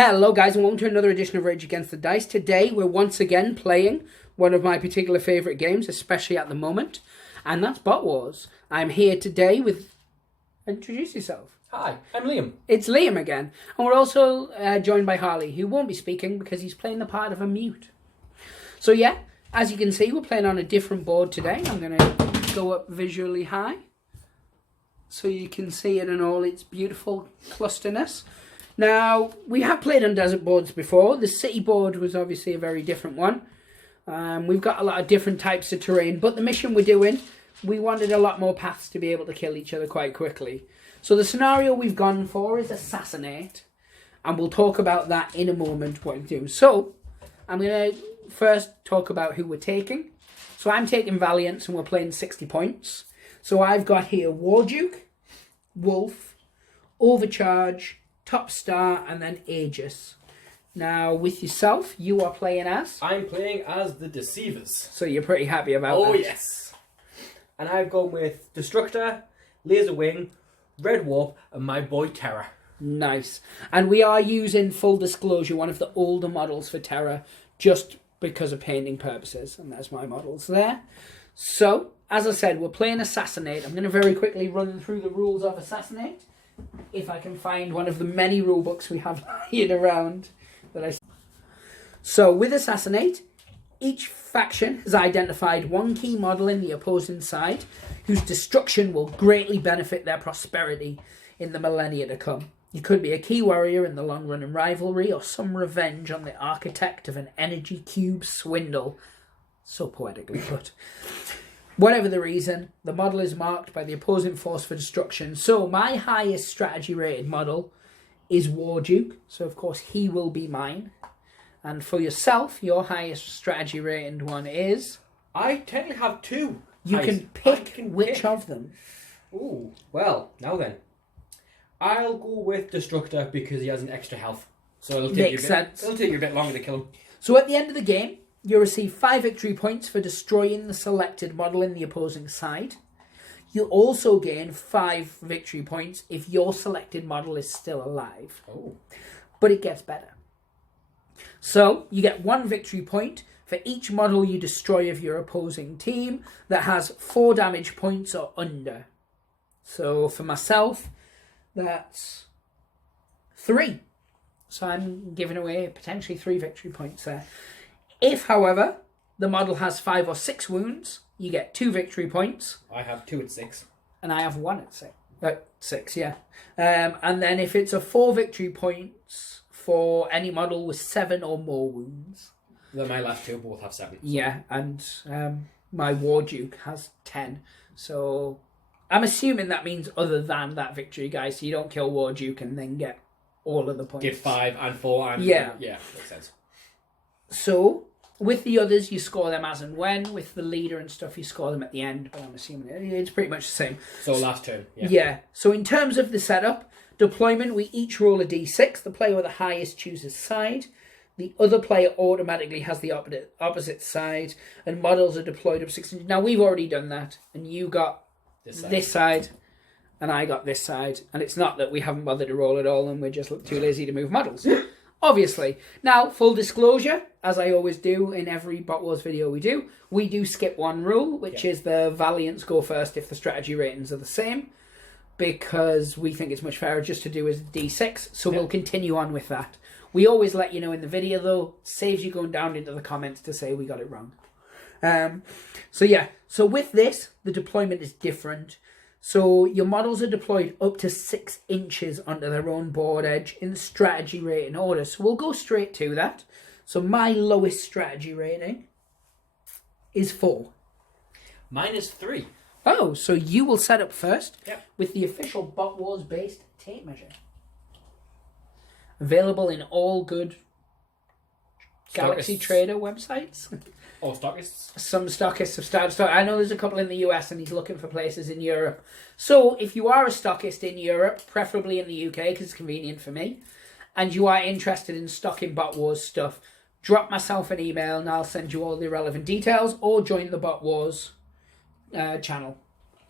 Hello guys and welcome to another edition of Rage Against the Dice. Today we're once again playing one of my particular favourite games, especially at the moment, and that's Bot Wars. I'm here today with... Introduce yourself. Hi, I'm Liam. It's Liam again. And we're also joined by Harley, who won't be speaking because he's playing the part of a mute. So yeah, as you can see, we're playing on a different board today. I'm going to go up visually high so you can see it in all its beautiful clusterness. Now, we have played on desert boards before. The city board was obviously a very different one. We've got a lot of different types of terrain, but the mission we're doing, we wanted a lot more paths to be able to kill each other quite quickly. So the scenario we've gone for is Assassinate, and we'll talk about that in a moment, what we do. So, I'm going to first talk about who we're taking. So I'm taking Valiance, and we're playing 60 points. So I've got here Warduke, Wolf, Overcharge, Top Star, and then Aegis. Now, with yourself, you are playing as? I'm playing as the Deceivers. So you're pretty happy about that? Oh, yes. And I've gone with Destructor, Laser Wing, Red Warp, and my boy Terror. Nice. And we are using, full disclosure, one of the older models for Terror, just because of painting purposes. And there's my models there. So, as I said, we're playing Assassinate. I'm going to very quickly run through the rules of Assassinate, if I can find one of the many rule books we have lying around. So with Assassinate, each faction has identified one key model in the opposing side whose destruction will greatly benefit their prosperity in the millennia to come. It could be a key warrior in the long-running rivalry or some revenge on the architect of an energy cube swindle. So poetically put. Whatever the reason, the model is marked by the opposing force for destruction. So my highest strategy rated model is Warduke. So of course he will be mine. And for yourself, your highest strategy rated one is... I technically have two. You can pick which of them. Ooh, well, now then. I'll go with Destructor because he has an extra health. So it'll take you a bit longer to kill him. So at the end of the game, you'll receive 5 victory points for destroying the selected model in the opposing side. You'll also gain 5 victory points if your selected model is still alive. Oh. But it gets better. So, you get 1 victory point for each model you destroy of your opposing team that has 4 damage points or under. So, for myself, that's 3. So I'm giving away potentially 3 victory points there. If, however, the model has 5 or 6 wounds, you get 2 victory points. I have 2 at 6. And I have 1 at 6. 6, yeah. And then if it's a 4 victory points for any model with 7 or more wounds. Then my last 2 both have 7. Yeah, and my Warduke has 10. So I'm assuming that means other than that victory, guys. So you don't kill Warduke and then get all of the points. Get 5 and 4 and... Yeah. Yeah, makes sense. So, with the others, you score them as and when. With the leader and stuff, you score them at the end. But I'm assuming it's pretty much the same. So last turn, yeah. Yeah. So in terms of the setup, deployment, we each roll a d6. The player with the highest chooses side. The other player automatically has the opposite side. And models are deployed up 6 inches. Now, we've already done that. And you got this side. And I got this side. And it's not that we haven't bothered to roll at all and we're just too lazy to move models. Obviously. Now, full disclosure, as I always do in every Bot Wars video we do skip one rule, which is the Valiants go first if the strategy ratings are the same, because we think it's much fairer just to do as D6, so we'll continue on with that. We always let you know in the video, though, saves you going down into the comments to say we got it wrong. So with this, the deployment is different. So your models are deployed up to 6 inches under their own board edge in the strategy rating order. So we'll go straight to that. So my lowest strategy rating is 4. Mine is 3. Oh, so you will set up first with the official Bot Wars based tape measure. Available in all good Galaxy Trader websites. Or stockists? Some stockists have started stock. I know there's a couple in the US and he's looking for places in Europe. So if you are a stockist in Europe, preferably in the UK because it's convenient for me, and you are interested in stocking Bot Wars stuff, drop myself an email and I'll send you all the relevant details, or join the Bot Wars channel.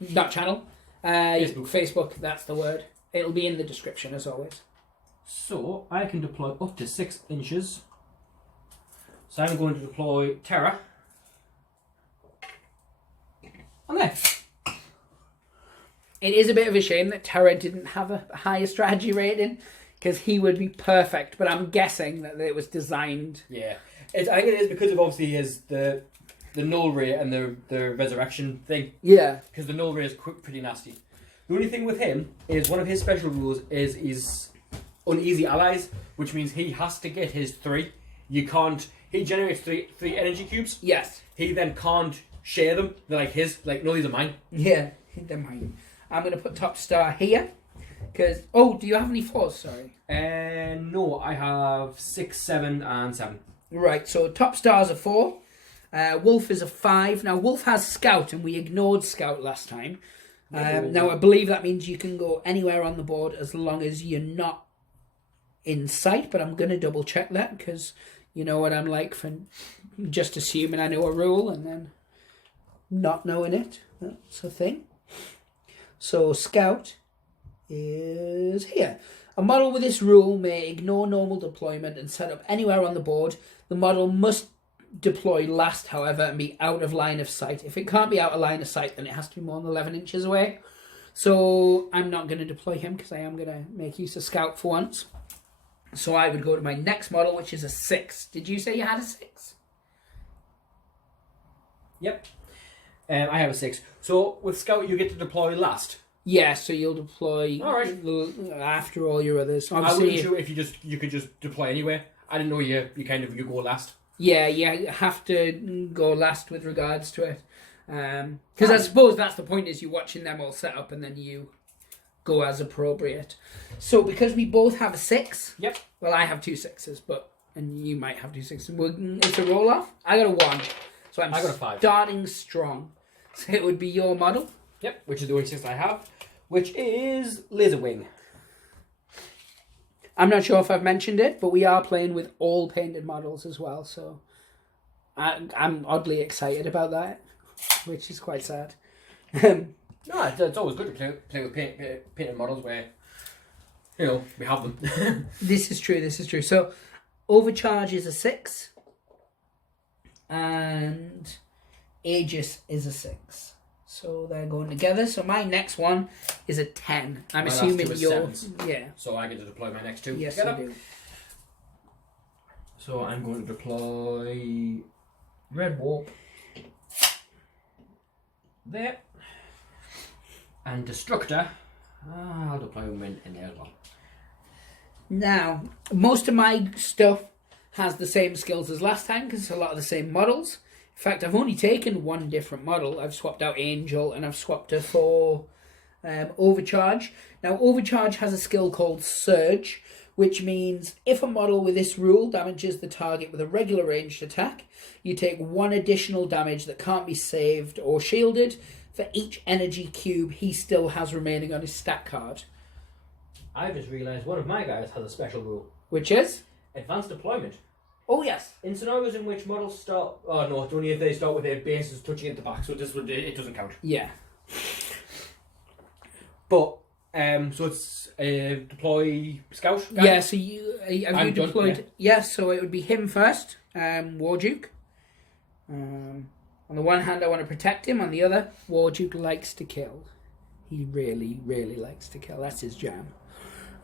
Not channel. Facebook, that's the word. It'll be in the description as always. So I can deploy up to 6 inches. So I'm going to deploy Terra. And there. It is a bit of a shame that Terra didn't have a higher strategy rating, because he would be perfect, but I'm guessing that it was designed. Yeah. I think it is because of obviously his the null ray and the resurrection thing. Yeah. Because the null ray is pretty nasty. The only thing with him is one of his special rules is his uneasy allies, which means he has to get his 3. You can't. He generates three energy cubes. Yes. He then can't share them. They're like his. Like, no, these are mine. Yeah, they're mine. I'm going to put top star here. Because, oh, do you have any 4s? Sorry. No, I have 6, 7, and 7. Right, so top star's a 4. Wolf is a 5. Now, Wolf has Scout, and we ignored Scout last time. Now, I believe that means you can go anywhere on the board as long as you're not in sight, but I'm going to double check that, because you know what I'm like for just assuming I know a rule and then not knowing it. That's a thing. So, Scout is here. A model with this rule may ignore normal deployment and set up anywhere on the board. The model must deploy last, however, and be out of line of sight. If it can't be out of line of sight, then it has to be more than 11 inches away. So I'm not going to deploy him because I am going to make use of Scout for once. So I would go to my next model, which is a 6. Did you say you had a 6? Yep. I have a 6. So with Scout, you get to deploy last. Yeah, so you'll deploy after all your others. Obviously, I wasn't sure if you could just deploy anywhere. I didn't know you go last. Yeah, you have to go last with regards to it. Because I suppose that's the point, is you watching them all set up and then you go as appropriate. So because we both have a 6. Yep. Well, I have 2 6s, and you might have 2 6s. It's a roll off. I got a 1. So I got a 5. Starting strong. So it would be your model. Yep, which is the only 6 I have, which is Laser Wing. I'm not sure if I've mentioned it, but we are playing with all painted models as well, so I'm oddly excited about that, which is quite sad. No, it's always good to play with painted models where, we have them. This is true. So, Overcharge is a 6, and Aegis is a 6. So they're going together. So my next one is a 10. I'm assuming you're... Yeah. So I get to deploy my next 2 yes, together. you do. So I'm going to deploy Red Warp there. And Destructor, I'll deploy him in there as well. Now, most of my stuff has the same skills as last time, because it's a lot of the same models. In fact, I've only taken one different model. I've swapped out Angel and I've swapped her for Overcharge. Now, Overcharge has a skill called Surge, which means if a model with this rule damages the target with a regular ranged attack, you take 1 additional damage that can't be saved or shielded for each energy cube he still has remaining on his stat card. I just realised one of my guys has a special rule. Which is? Advanced Deployment. Oh, yes. In scenarios in which models start... Oh, no, it's only if they start with their bases touching at the back, so it doesn't count. Yeah. But, so it's deploy Scout guy? Yeah, so have you deployed... Done, yeah, so it would be him first, Warduke. On the one hand, I want to protect him. On the other, Warduke likes to kill. He really, really likes to kill. That's his jam.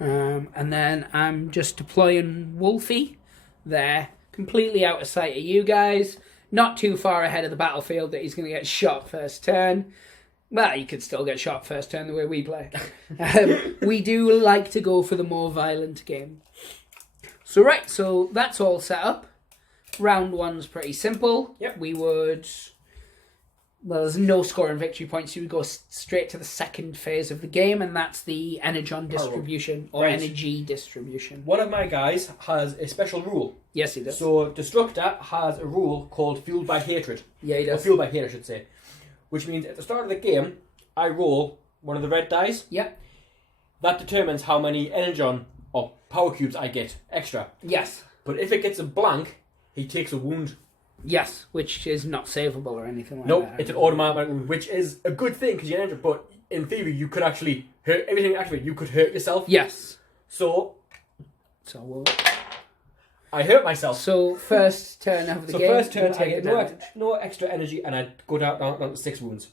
And then I'm just deploying Wolfie there, completely out of sight of you guys, not too far ahead of the battlefield that he's going to get shot first turn. Well, he could still get shot first turn the way we play. We do like to go for the more violent game. So that's all set up. Round 1's pretty simple. Yep. We would... Well, there's no scoring victory points. You would go straight to the second phase of the game, and that's the energon distribution, or energy distribution. One of my guys has a special rule. Yes, he does. So, Destructor has a rule called Fueled by Hatred. Yeah, he does. Or Fueled by Hate, I should say. Which means at the start of the game, I roll one of the red dice. Yep. That determines how many energon or power cubes I get extra. Yes. But if it gets a blank, he takes a wound. Yes, which is not savable or anything like that. Nope, it's an automatic wound, which is a good thing because you're injured, but in theory you could actually hurt everything. Actually, you could hurt yourself. Yes. So So we'll... I hurt myself. So first turn of the So game. first turn, I take get no extra energy, and I go down to 6 wounds.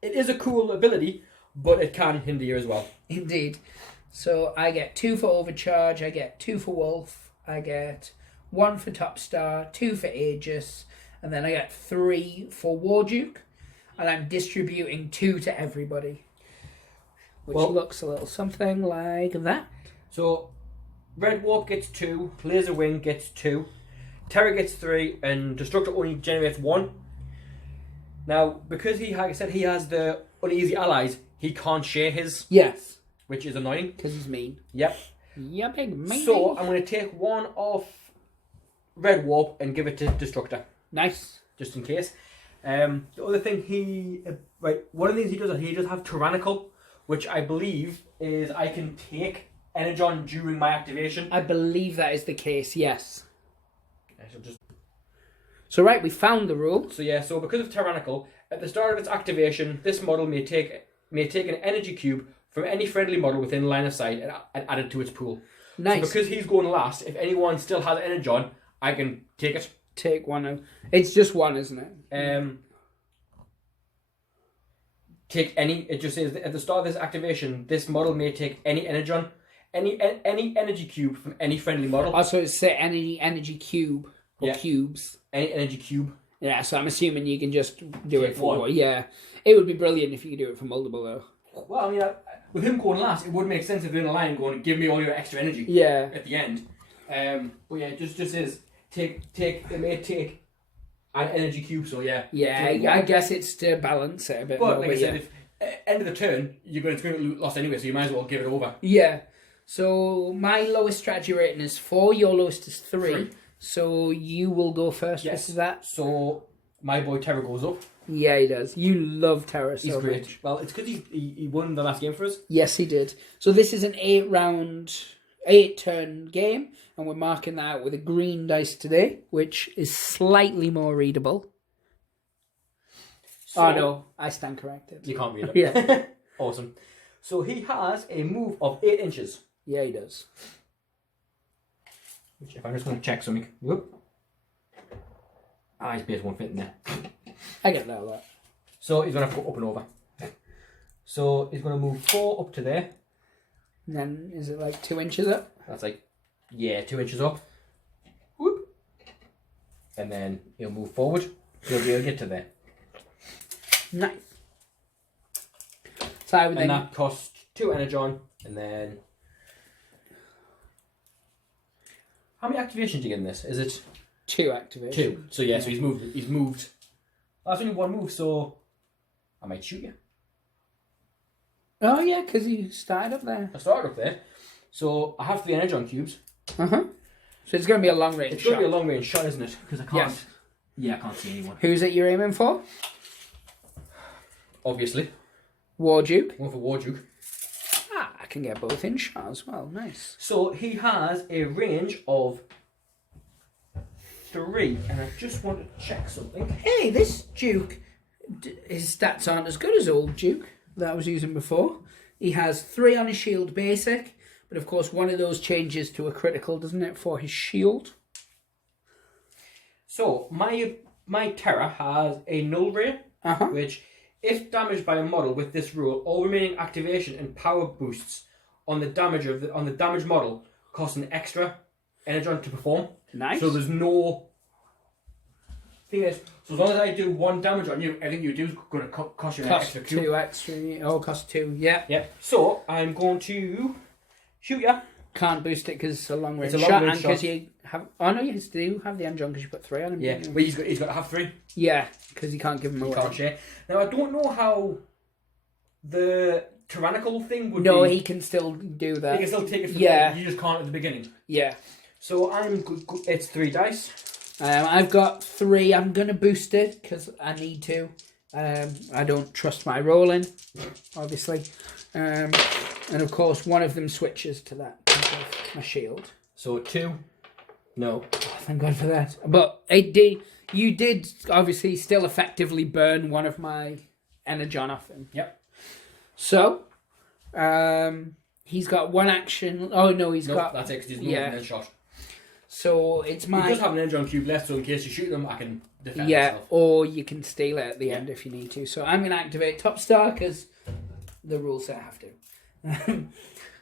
It is a cool ability, but it can hinder you as well. Indeed. So I get 2 for Overcharge, I get 2 for Wolf, I get 1 for Top Star, 2 for Aegis, and then I get 3 for War Duke, and I'm distributing 2 to everybody. Which looks a little something like that. So Red Warp gets 2, Laser Wing gets 2, Terror gets 3, and Destructor only generates 1. Now, because he has the uneasy allies, he can't share his. Yes. Which is annoying. Because he's mean. Yep. Yeah, big mean. So, I'm going to take 1 off Red Warp and give it to Destructor. Nice. Just in case. The other thing one of the things he does have Tyrannical, which I believe is I can take Energon during my activation. I believe that is the case, yes. I shall just... So right, we found the rule. So yeah, so because of Tyrannical, at the start of its activation, this model may take an energy cube from any friendly model within line of sight and add it to its pool. Nice. So because he's going last, if anyone still has Energon, I can take it. Take 1 out. It's just 1, isn't it? Take any. It just says at the start of this activation, this model may take any Energon, any energy cube from any friendly model. Also, it's say any energy cube or cubes. Any energy cube. Yeah, so I'm assuming you can just do Take it for 1. Yeah, it would be brilliant if you could do it for multiple though. Well, I mean, with him going last, it would make sense if they're in a line going, give me all your extra energy. Yeah. At the end. But yeah, it just says it may take an energy cube. So yeah. Yeah, I guess it's to balance it a bit but more. like I said, if end of the turn you're going to loot lost anyway, so you might as well give it over. Yeah. So my lowest strategy rating is 4. Your lowest is 3. 3. So you will go first. Yes. With that. So my boy Terra goes up. Yeah, he does. You love Terra so He's great. much. Well, it's because he won the last game for us. Yes, he did. So this is an 8-turn game, and we're marking that out with a green dice today, which is slightly more readable. So, oh no, I stand corrected. You can't read it. Yeah. Awesome. So he has a move of 8 inches. Yeah, he does. Which, if I'm just going to check something. Whoop. His base won't fit in there. I get that a lot. So he's going to go up and over. So he's going to move 4 up to there. And then is it like 2 inches up? That's like, 2 inches up. Whoop. And then he'll move forward. He'll be able to get to there. Nice. So I would and then... that costs 2 energon. And then... How many activations do you get in this? Is it... 2 activations. 2. So yeah, so he's moved. That's only 1 move, so... I might shoot you. Oh yeah, because you started up there. I started up there. So I have 3 energon cubes. Uh-huh. So it's going to be a long range It's shot. going to be a long range shot, isn't it? Because I can't... Yes. Yeah, I can't see anyone. Who's it you're aiming for? Obviously. War Duke. One for War Duke. Ah, I can get both in shot as well. Nice. So he has a range of 3, and I just want to check something. Hey, this Duke, his stats aren't as good as old Duke that I was using before. He has 3 on his shield basic, but of course one of those changes to a critical, doesn't it, for his shield? So my Terra has a null ray, which, if damaged by a model with this rule, all remaining activation and power boosts on the damaged model cost an extra energon to perform. Nice. So there's no thing is, so as long as I do 1 damage on you, everything you do is going to cost you an extra 2. 2 extra. Oh, cost 2. Yeah. Yep. So I'm going to shoot ya. Can't boost it because it's a long range It's a long shot, range and because shot. you have. Oh no, you do have the energon because you put 3 on him. Yeah, didn't you? but he's got to have 3. Yeah, because you can't give him You away. can't share. Now I don't know how the tyrannical thing would No, be. he can still do that. He can still take it from Yeah. there. You just can't at the beginning. Yeah. So I'm good. It's 3 dice. I've got 3. I'm going to boost it because I need to. I don't trust my rolling, obviously. And of course, one of them switches to that because of my shield. So 2. No. Oh, thank God for that. But you did obviously still effectively burn one of my energon off him. Yep. So, He's got one action. Oh no, he's got. That's it. Because he's yeah. moving and shot. So it's my. He does have an energy on cube left, so in case you shoot them, I can defend myself. Or you can steal it at the end if you need to. So I'm going to activate Top Star because the rules say I have to.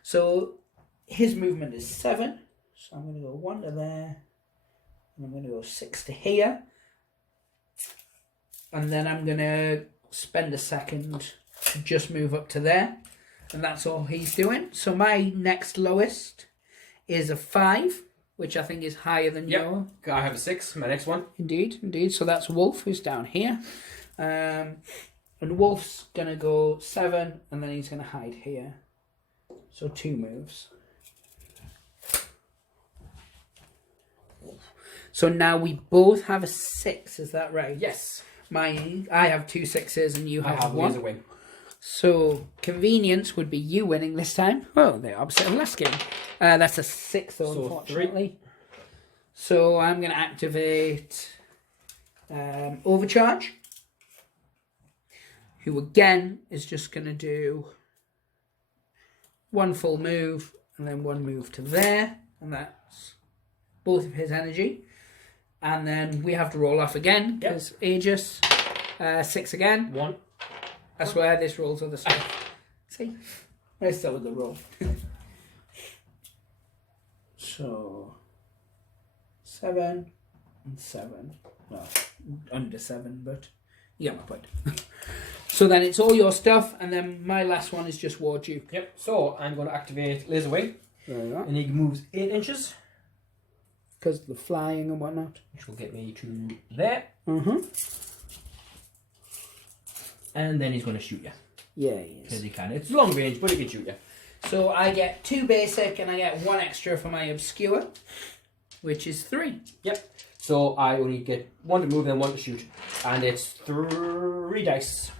So his movement is 7. So I'm going to go 1 to there. And I'm going to go 6 to here. And then I'm going to spend a second to just move up to there. And that's all he's doing. So my next lowest is a 5. Which I think is higher than your. I have a 6, my next one. Indeed. So that's Wolf, who's down here. And Wolf's going to go 7, and then he's going to hide here. So 2 moves. So now we both have a 6, is that right? Yes. I have 2 6s, and you have 1. Laser wing. So convenience would be you winning this time. Oh, the opposite of last game. That's a 6, though, unfortunately. 3. So I'm going to activate Overcharge, who again is just going to do 1 full move and then 1 move to there, and that's both of his energy. And then we have to roll off again because Aegis 6 again. 1. I swear this rolls other stuff. See? It's still a good roll. So 7 and 7. Well, under 7, but you get my point. So then it's all your stuff, and then my last one is just War Duke. Yep. So I'm going to activate Laser Wing. There you are. And he moves 8 inches. Because of the flying and whatnot. Which will get me to there. Mm-hmm. And then he's going to shoot you. Yeah, he is. Because he can. It's long range, but he can shoot you. So I get 2 basic and I get 1 extra for my obscure, which is 3. Yep. So I only get 1 to move and 1 to shoot. And it's 3 dice.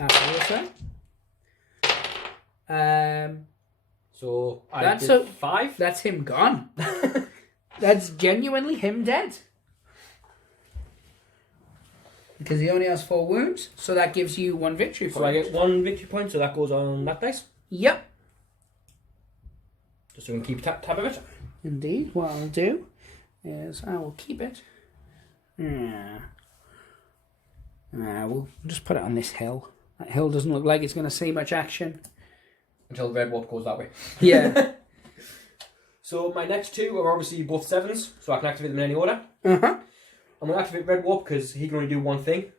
After So I that's did 5. That's him gone. That's genuinely him dead. Because he only has 4 wounds, so that gives you 1 victory point. So I get 1 victory point, so that goes on that dice. Yep. Just so we can keep tab of it. Indeed. What I'll do is I will keep it. We'll just put it on this hill. That hill doesn't look like it's going to see much action. Until the red warp goes that way. Yeah. So my next 2 are obviously both 7s, so I can activate them in any order. Uh-huh. I'm going to activate Red Warp because he can only do 1 thing.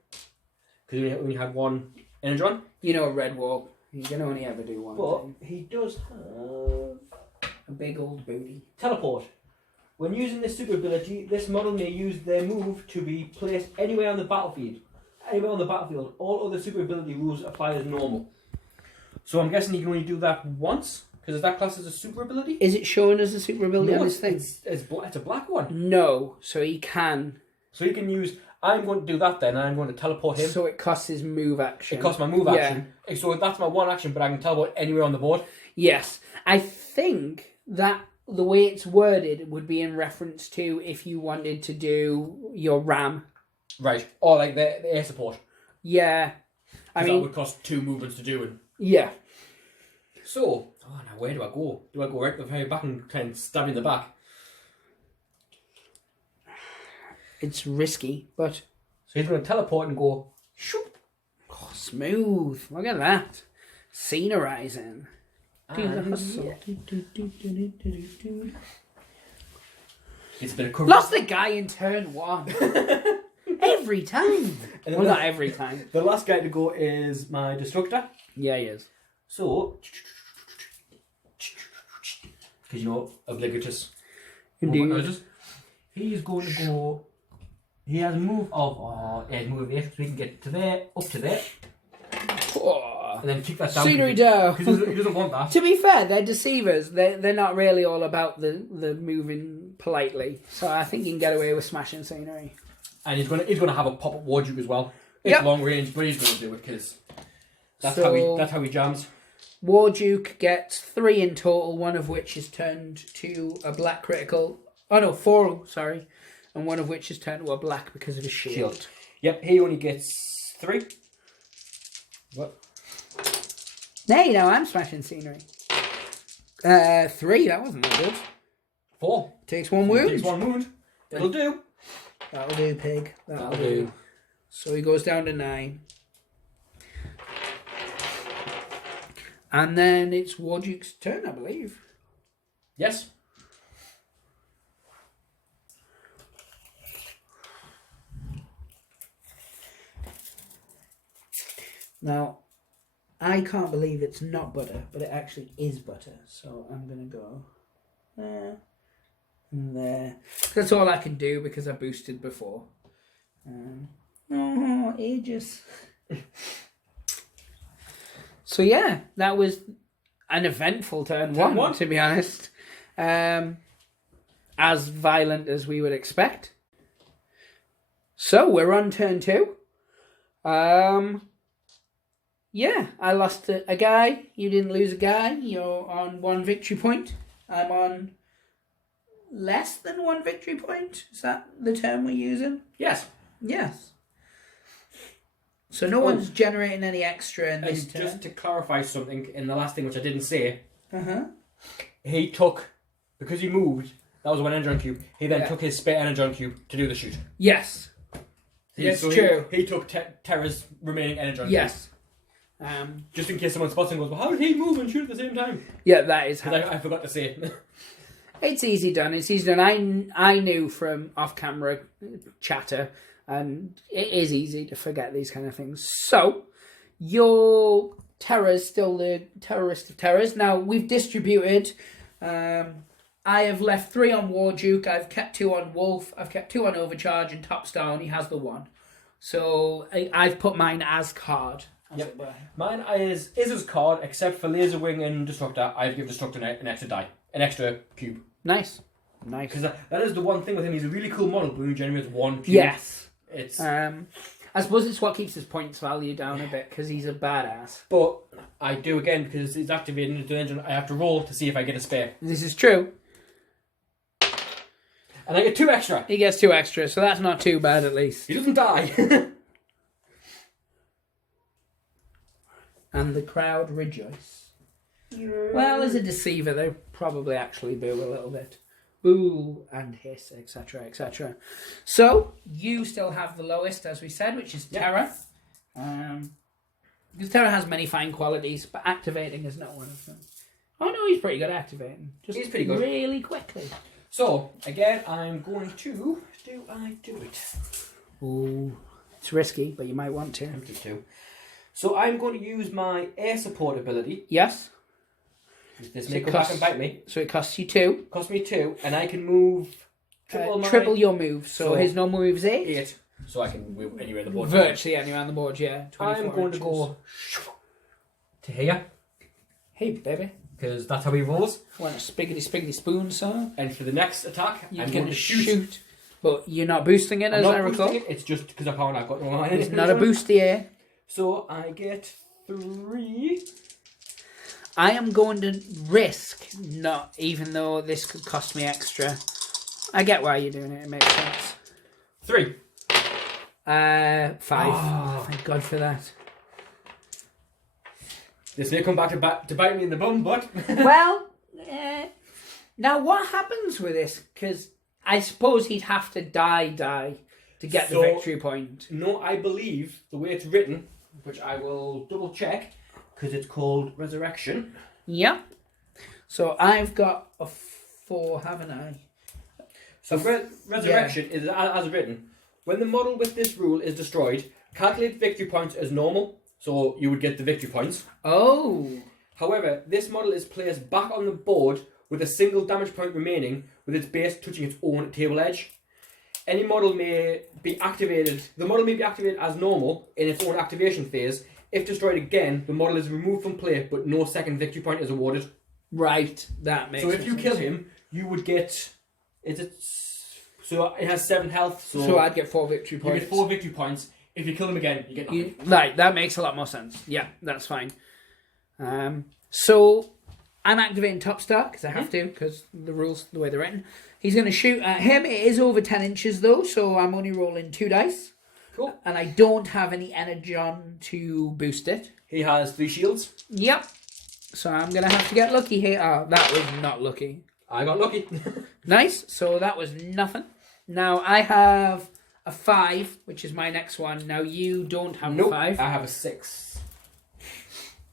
Because he only had 1 energy on. You know, Red Warp, you can only ever do 1 But thing. he does have A big old booty. Teleport. When using this super ability, this model may use their move to be placed anywhere on the battlefield. Anywhere on the battlefield. All other super ability rules apply as normal. So I'm guessing he can only do that once. Because is that class as a super ability? Is it shown as a super ability on No, his thing? it's a black one. No, so he can. So he can use, I'm going to do that then, and I'm going to teleport him. So it costs his move action. It costs my move action. So that's my 1 action, but I can teleport anywhere on the board. Yes. I think that the way it's worded would be in reference to if you wanted to do your RAM. Right. Or like the air support. Yeah. I mean, that would cost 2 movements to do. Yeah. So, now where do I go? Do I go right to the very back and try and stab you in the back? It's risky, but... So he's going to teleport and go, shoop. Oh, smooth. Look at that. Scenerizing. Do the hustle. It's a bit of cover. Lost the guy in turn 1. Every time. And Well, not every time. The last guy to go is my Destructor. Yeah, he is. So, because obligatus. Indeed. He's going to go. He has a move of. He has a move of 8, so we can get to there, up to there, Oh. and then kick that down. Scenery down. Because he doesn't want that. To be fair, they're deceivers. They're not really all about the moving politely. So I think you can get away with smashing scenery. And he's gonna have a pop up War Duke as well. It's long range, but he's gonna do it because that's how he jams. War Duke gets 3 in total, one of which is turned to a black critical. Oh no, 4, sorry. And one of which is turned to a black because of his shield. Yep, he only gets 3. What? Hey, now I'm smashing scenery. 3, that wasn't that good. 4. Takes 1 wound. Takes 1 wound. It'll do. That'll do, pig. That'll do. So he goes down to 9. And then it's Warduke's turn, I believe. Yes. Now, I can't believe it's not butter, but it actually is butter. So I'm going to go there and there. That's all I can do because I boosted before. Oh, ages. So yeah, that was an eventful turn one, to be honest. As violent as we would expect. So we're on turn 2. Yeah, I lost a guy. You didn't lose a guy. You're on 1 victory point. I'm on less than 1 victory point. Is that the term we're using? Yes. Yes. So no one's generating any extra in this turn. Just to clarify something in the last thing which I didn't say, he took, because he moved, that was 1 energon cube, he then took his spare energon cube to do the shoot. Yes. Yes, true. He took Terra's remaining energon cube. Yes. Just in case someone spots and goes, well, how did he move and shoot at the same time? Yeah, that is how. I forgot to say it. It's easy done. It's easy done. I knew from off-camera chatter, and it is easy to forget these kind of things. So, your Terra's still the terrorist of terrors. Now, we've distributed. I have left 3 on Warduke. I've kept 2 on Wolf. I've kept 2 on Overcharge, and Top Star only has the 1. So, I've put mine as card. Yep. Mine is his card, except for Laser Wing and Destructor. I've given Destructor an extra die, an extra cube. Nice. Because that is the one thing with him. He's a really cool model, but he generates 1 cube. Yes. It's. I suppose it's what keeps his points value down a bit because he's a badass. But I do again because it's activated into the engine. I have to roll to see if I get a spare. This is true. And I get 2 extra. He gets 2 extra, so that's not too bad at least. He doesn't die. And the crowd rejoice. Well, as a deceiver, they probably actually boo a little bit. Boo and hiss, etc., etc. So, you still have the lowest, as we said, which is Terra. Because Terra has many fine qualities, but activating is not one of them. Oh no, he's pretty good at activating. He's pretty good. Really quickly. So, again, I'm going to... Do I do it? Ooh, it's risky, but you might want to. Tempted to. So I'm going to use my air support ability. Yes. This may come back and bite me. So it costs you 2. Costs me 2, and I can move triple your move. So his normal move is 8. 8. So I can move anywhere on the board. Virtually anywhere on the board, yeah. I'm going to go to here. Hey, baby. Because that's how he rolls. Want a spiggity spoon, son? And for the next attack, I'm going to shoot. But you're not boosting it, as I recall. It's just because I've got no line. It's not a boosty. So I get 3. I am going to risk not, even though this could cost me extra. I get why you're doing it. It makes sense. 3. 5. Oh, thank God for that. This may come back to bite me in the bum, but... Well, now what happens with this? Because I suppose he'd have to die to get the victory point. No, I believe the way it's written, which I will double check, because it's called Resurrection. Yep. So I've got a 4, haven't I? So Resurrection is as written. When the model with this rule is destroyed, calculate victory points as normal. So you would get the victory points. Oh. However, this model is placed back on the board with a single damage point remaining, with its base touching its own table edge. Any model may be activated. The model may be activated as normal in its own activation phase. If destroyed again, the model is removed from play, but no second victory point is awarded. Right, that makes sense. So if you kill him, you would get... So it has 7 health. So I'd get 4 victory points. You get 4 victory points. If you kill him again, you get nothing. Right, that makes a lot more sense. Yeah, that's fine. So I'm activating Top Star because I have to, because the rules, the way they're written. He's going to shoot at him. It is over 10 inches though, so I'm only rolling 2 dice. Cool. And I don't have any energon to boost it. He has 3 shields. Yep. So I'm going to have to get lucky here. Oh, that was not lucky. I got lucky. Nice. So that was nothing. Now I have a 5, which is my next one. Now you don't have a 5. I have a 6.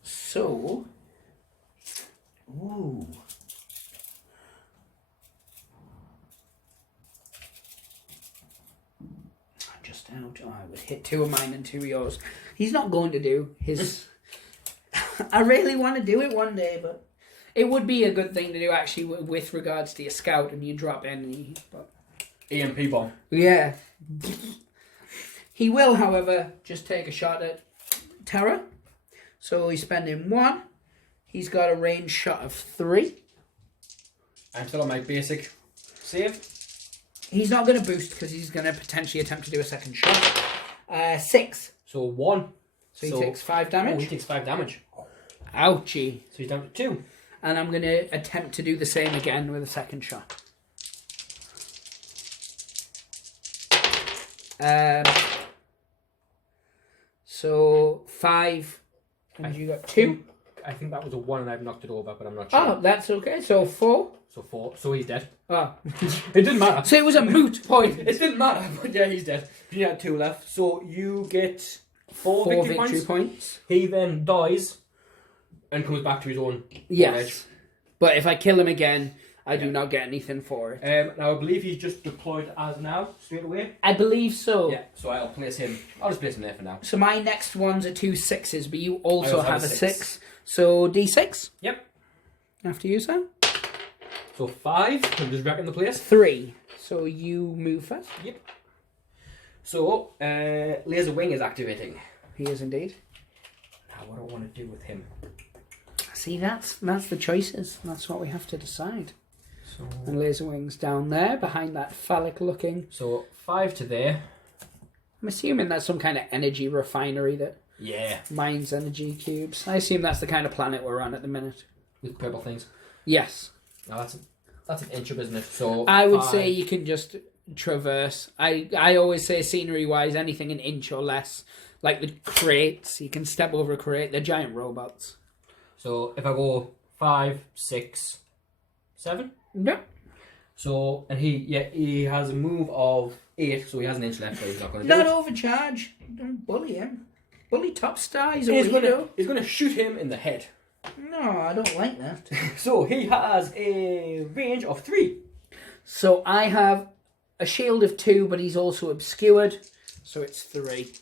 So... Ooh. Just out. Oh, I would hit 2 of mine and 2 of yours. He's not going to do his... I really want to do it one day, but it would be a good thing to do actually with regards to your scout and you drop in. But... EMP bomb. Yeah. He will, however, just take a shot at Terra. So he's spending 1. He's got a range shot of 3. I'm still on my basic save. He's not going to boost because he's going to potentially attempt to do a second shot. 6. So 1. So he takes 5 damage. Oh, he takes 5 damage. Ouchie. So he's down to 2. And I'm going to attempt to do the same again with a second shot. So 5. And you got 2. I think that was a 1 and I've knocked it over, but I'm not sure. Oh, that's okay. So 4. So 4. So he's dead. Oh. It didn't matter. So it was a moot point. It didn't matter, but yeah, he's dead. You had 2 left. So you get 4 victory points. He then dies and comes back to his own Yes. edge. But if I kill him again, I do not get anything for it. Now I believe he's just deployed as now, straight away. I believe so. Yeah, so I'll place him. I'll just place him there for now. So my next ones are 2 6s, but you also have a 6. 6. So D6. Yep. After you, sir. So 5. I'm just wrecking the place. 3. So you move first. Yep. So laser wing is activating. He is indeed. Now what do I want to do with him? See, that's the choices. That's what we have to decide. So And laser wings down there behind that phallic looking. So 5 to there. I'm assuming that's some kind of energy refinery that Yeah. mines energy cubes. I assume that's the kind of planet we're on at the minute. With purple things. Yes. Now that's an inch of, isn't it? So I would 5. say you can just traverse. I always say scenery wise, anything an inch or less. Like the crates, you can step over a crate. They're giant robots. So if I go 5, 6, 7. Yeah. So and he has a move of 8, so he has an inch left, but he's not going to do Not it. overcharge. Don't bully him. Bully top star. He's a He's weirdo. going to shoot him in the head. No, I don't like that. So he has a range of 3. So I have a shield of 2, but he's also obscured. So it's 3.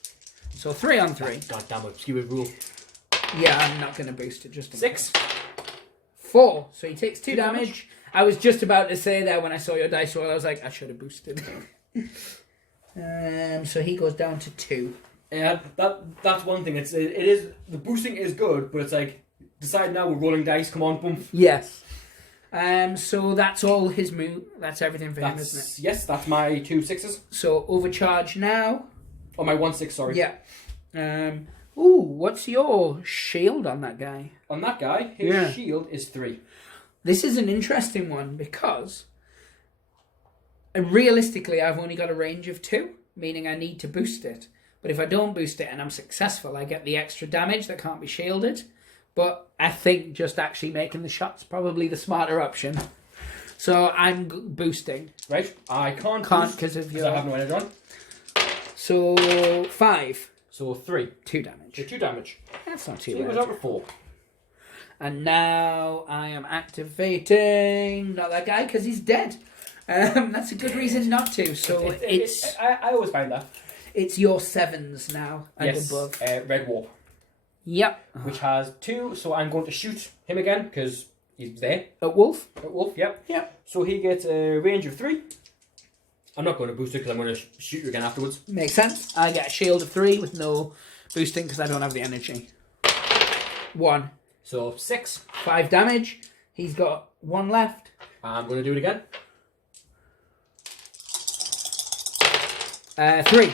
So 3 on 3. Goddamn obscured rule. Yeah, I'm not going to boost it. Just in 6. case. 4. So he takes 2 damage. I was just about to say that when I saw your dice roll. I was like, I should have boosted. So he goes down to 2. Yeah, that's one thing. It is the boosting is good, but it's like decide now we're rolling dice. Come on, boom. Yes. So that's all his move. That's everything for him, isn't it? Yes, that's my 2 6s. So overcharge now. Oh, my 1 6. Sorry. Yeah. Ooh, what's your shield on that guy? On that guy, his shield is 3. This is an interesting one because realistically I've only got a range of 2, meaning I need to boost it. But if I don't boost it and I'm successful, I get the extra damage that can't be shielded. But I think just actually making the shot's probably the smarter option. So I'm boosting. Right? I can't Because of your... I have no energy on. So 5. So 3. 2 damage. 2 damage. That's not So too he goes bad. out with 4. And now I am activating not that guy because he's dead. That's a good reason not to. So I always find that. It's your 7s now and above. Red Warp, Yep. which has 2. So I'm going to shoot him again because he's there. At Wolf? Red Wolf, yep. Yep. So he gets a range of 3. I'm not going to boost it because I'm going to shoot you again afterwards. Makes sense. I get a shield of 3 with no boosting because I don't have the energy. 1. So 6. 5 damage. He's got 1 left. I'm going to do it again. 3.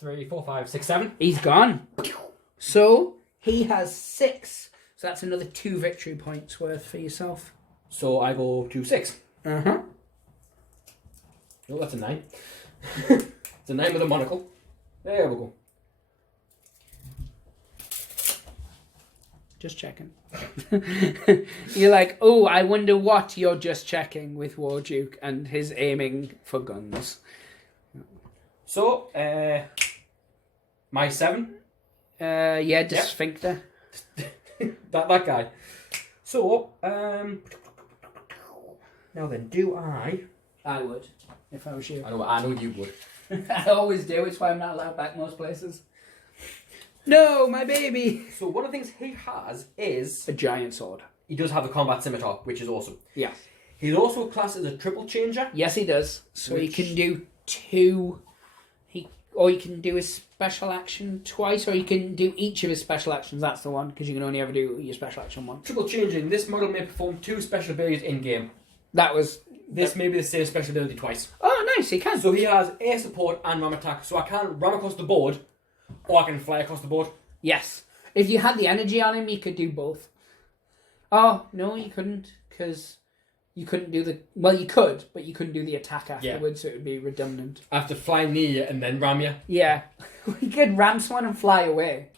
3, 4, 5, 6, 7. He's gone. So he has 6. So that's another 2 victory points worth for yourself. So I go to 6. Uh-huh. Oh, that's a 9. It's the name of the monocle. There we go. Just checking. You're like, oh, I wonder what you're just checking with War Duke and his aiming for guns. So, my 7. Yeah, Dysphincter. that guy. So, now then, do I? I would, if I was you. I know you would. I always do. It's why I'm not allowed back most places. No, my baby. So one of the things he has is A giant sword. he does have a combat scimitar, which is awesome. Yeah. He's also classed as a triple changer. Yes, he does. So he Which- can do 2. Or he can do his special action twice, or he can do each of his special actions. That's the one, because you can only ever do your special action once. Triple changing. This model may perform 2 special abilities in game. That was... This may be the same special ability twice. Oh, nice, he can. So he has air support and ram attack. So I can ram across the board, or I can fly across the board. Yes. If you had the energy on him, you could do both. Oh, no, you couldn't, because you couldn't do the... Well, you could, but you couldn't do the attack afterwards, so it would be redundant. I have to fly near you and then ram you. Yeah. We could ram someone and fly away.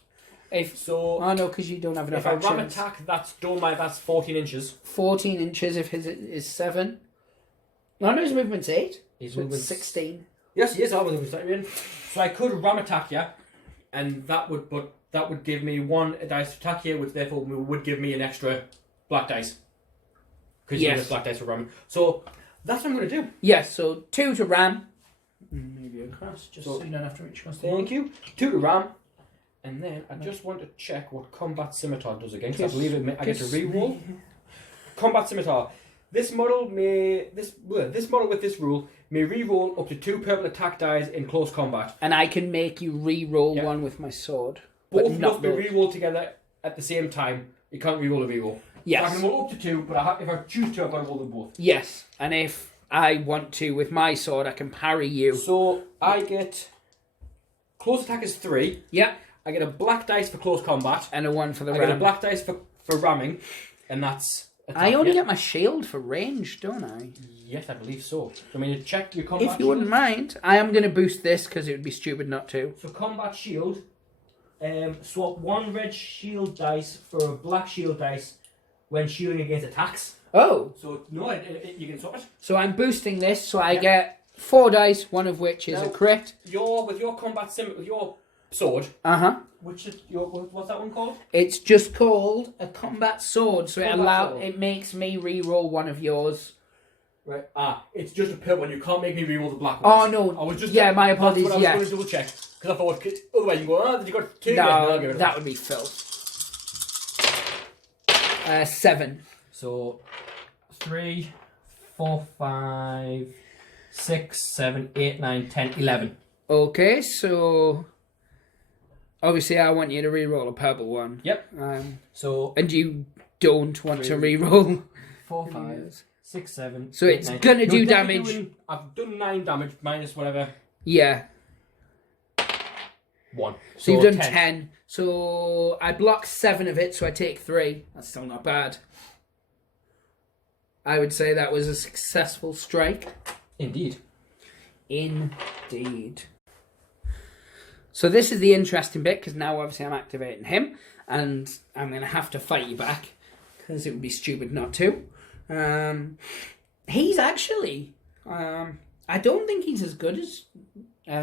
So... Oh, no, because you don't have enough if I ram actions. attack, that's 14 inches. 14 inches if his is 7. No, his movement's 8. His So it's movement's 16. Yes, I was in. So I could ram attack you, and that would give me 1 dice to attack you, which therefore would give me an extra black dice. Because you get black dice for ramming. So that's what I'm going to do. Yes, so 2 to ram. Maybe across, just so you don't have to reach across the Thank you. 2 to ram. And then I just want to check what combat scimitar does again, because I believe I get to reroll. Combat scimitar. This model with this rule may reroll up to 2 purple attack dice in close combat. And I can make you re-roll one with my sword. Both must be re-rolled together at the same time. You can't re-roll a re-roll. Yes. So I can roll up to 2, but if I choose to, I've got to roll them both. Yes, and if I want to, with my sword, I can parry you. So I get... Close attack is 3. Yeah. I get a black dice for close combat. And a 1 for the I ram. get a black dice for ramming. And that's... attack, I only get my shield for range, don't I? Yes, I believe so. I mean, check your combat If you wouldn't mind, I am going to boost this because it would be stupid not to. So combat shield, swap 1 red shield dice for a black shield dice when shielding against attacks. Oh. So no, you can swap it. So I'm boosting this, so I get 4 dice, 1 of which is a crit. With your combat with your sword. Uh-huh. Which is what's that one called? It's just called a combat sword, so it makes me re-roll 1 of yours. Right. It's just a purple one. You can't make me re-roll the black Oh ones. no. I was just my apologies. That's what I was going to double check because I thought otherwise you go, did you got 2? No, that would be filth. 7. So 3, 4, 5, 6, 7, 8, 9, 10, 11. Okay, so obviously I want you to re-roll a purple one. Yep. And you don't want to re-roll 4, 5, 6, 7. So 8, it's 9. gonna do damage. I've done 9 damage minus whatever. Yeah. 1. So you've done 10. So I block 7 of it, so I take 3. That's still not bad. I would say that was a successful strike. Indeed. So this is the interesting bit, because now obviously I'm activating him, and I'm going to have to fight you back, because it would be stupid not to. He's actually... I don't think he's as good as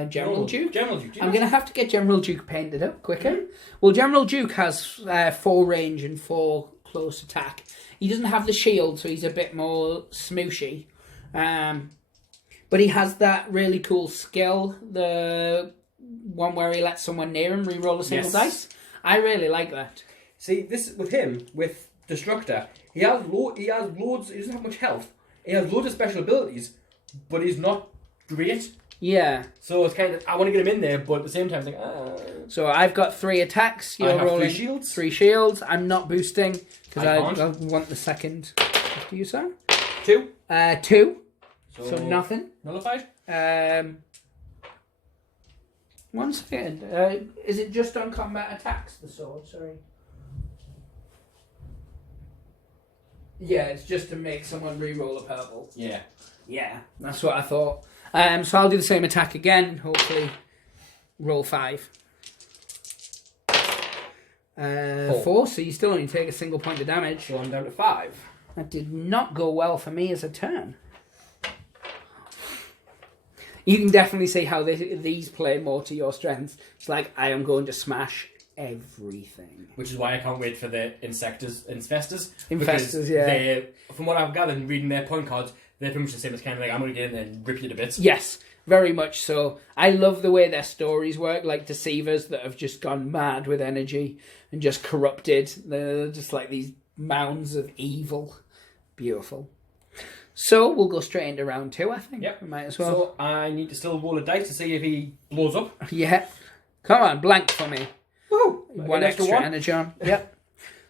General Duke. General Duke. I'm going to have to get General Duke painted up quicker. Mm-hmm. Well, General Duke has 4 range and 4 close attack. He doesn't have the shield, so he's a bit more smooshy. But he has that really cool skill, the one where he lets someone near him re-roll a single dice. I really like that. See, this with him, with Destructor, he has loads, he doesn't have much health. He has loads of special abilities, but he's not great. Yeah. So it's kind of, I want to get him in there, but at the same time, it's like, So I've got 3 attacks. You're rolling 3 shields. 3 shields. I'm not boosting, because I want the second. After you, sir? 2. 2. So nothing. Nullified. 1 second. Is it just on combat attacks, the sword? Sorry. Yeah, it's just to make someone re-roll a purple. Yeah. Yeah, that's what I thought. So I'll do the same attack again. Hopefully, roll 5. 4. So you still only take a single point of damage. So I'm down to 5. That did not go well for me as a turn. You can definitely see how these play more to your strengths. It's like, I am going to smash everything. Which is why I can't wait for the infestors. Infestors, yeah. From what I've gathered, reading their point cards, they're pretty much the same as kind of like, I'm going to get in there and rip you to bits. Yes, very much so. I love the way their stories work, like deceivers that have just gone mad with energy and just corrupted. They're just like these mounds of evil. Beautiful. So we'll go straight into round 2, I think. Yep. We might as well. So I need to still roll a dice to see if he blows up. Yeah. Come on, blank for me. Woo! One extra energy on. Yep.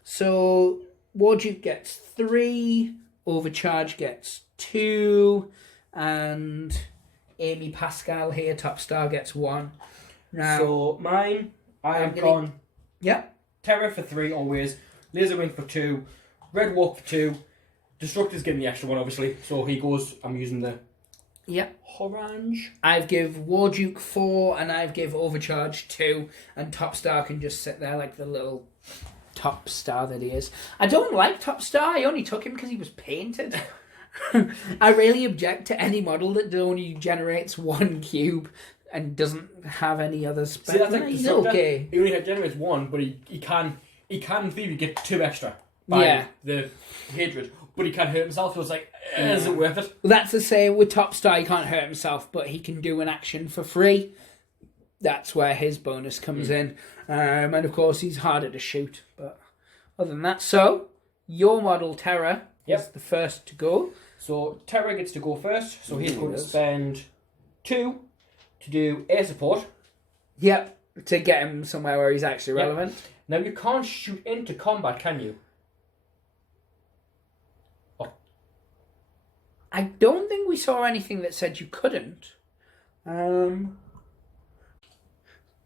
So Warduke gets 3, Overcharge gets 2, and Amy Pascal here, Top Star, gets 1. Now, So mine, I've gone Yep. Terror for 3 always, Laser Wing for 2, Red Walk for 2, Destructor's getting the extra 1 obviously, so he goes, I'm using the Yep. orange. I've give Warduke 4 and I've give Overcharge 2, and Top Star can just sit there like the little Top Star that he is. I don't like Top Star. I only took him because he was painted. I really object to any model that only generates 1 cube and doesn't have any other spells. See, that's like He's Destructor, okay. he only generates 1, but he can in theory get 2 extra by the hatred, but he can't hurt himself, so it's like, is it worth it? Well, that's the same with Top Star. He can't hurt himself, but he can do an action for free. That's where his bonus comes in. And of course, he's harder to shoot. But other than that, so your model Terra is the first to go. So Terra gets to go first. So he's going to spend 2 to do air support. Yep, to get him somewhere where he's actually relevant. Now you can't shoot into combat, can you? I don't think we saw anything that said you couldn't.